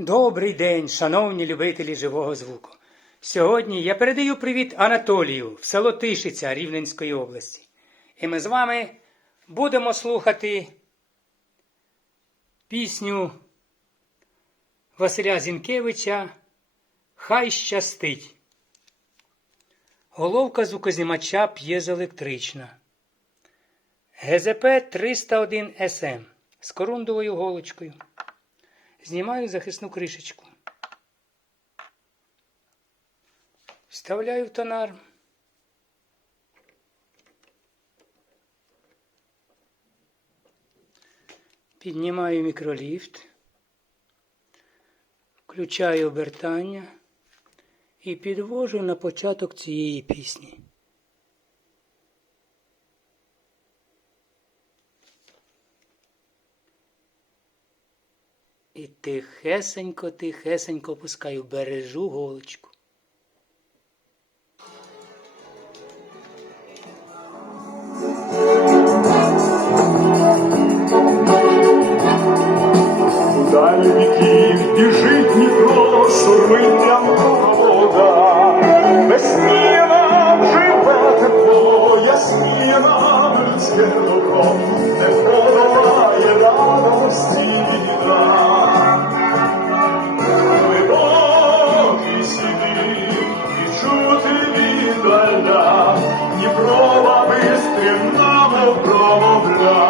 Добрий день, шановні любителі живого звуку. Сьогодні я передаю привіт Анатолію в село Тишиця Рівненської області. І ми з вами будемо слухати пісню Василя Зінкевича Хай щастить. Головка звукознімача п'єзоелектрична. ГЗП 301 СМ з корундовою голочкою. Знімаю захисну кришечку. Вставляю в тонар. Піднімаю мікроліфт. Включаю обертання і підвожу на початок цієї пісні. І тихесенько, тихесенько пускаю, бережу голочку. Далі віків біжить Дніпро, сурмить вистрімна, мов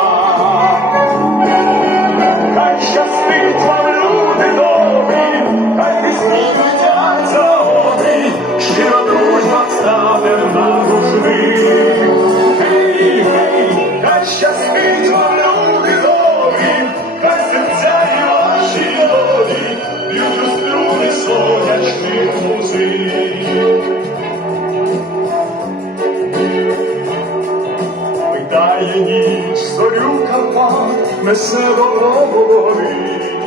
зорю Карпат, несе до гори.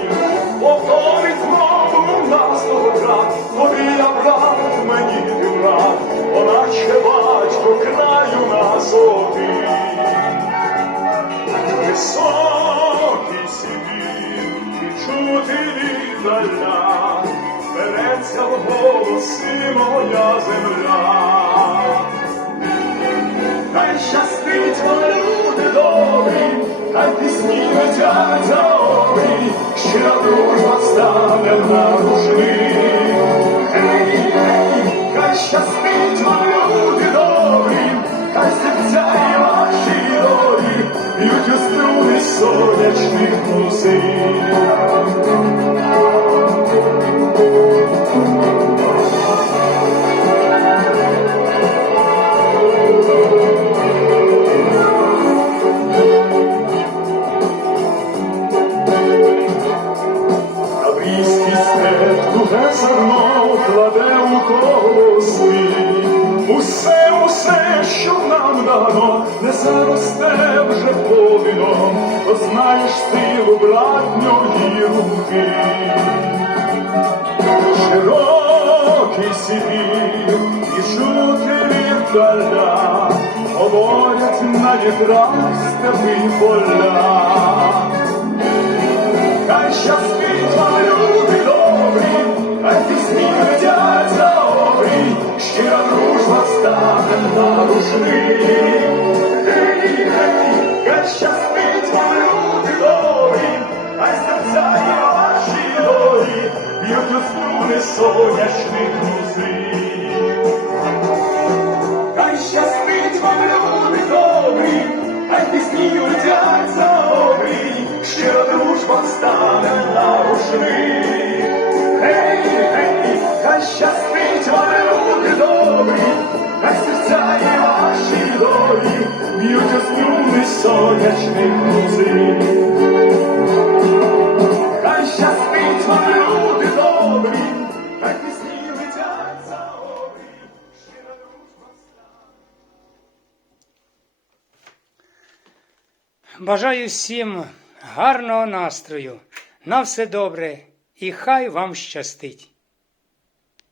За обрій, дружба стане на рушник. У. Усе, усе, що нам дано, не заросте вже повіном, то знаєш силу братньої руки. Широкий сівір і чути віддаля, говорять на вітрах степи поля. Хай щастить люди щира дружба стане на рушник. Гей, гей, хай щастить вам, люди добрі, хай серця і ваші долі б'ють у струни сонячних музик. Хай щастить люди добрі, хай пісні летять за обрій. Бажаю всім гарного настрою, на все добре і хай вам щастить.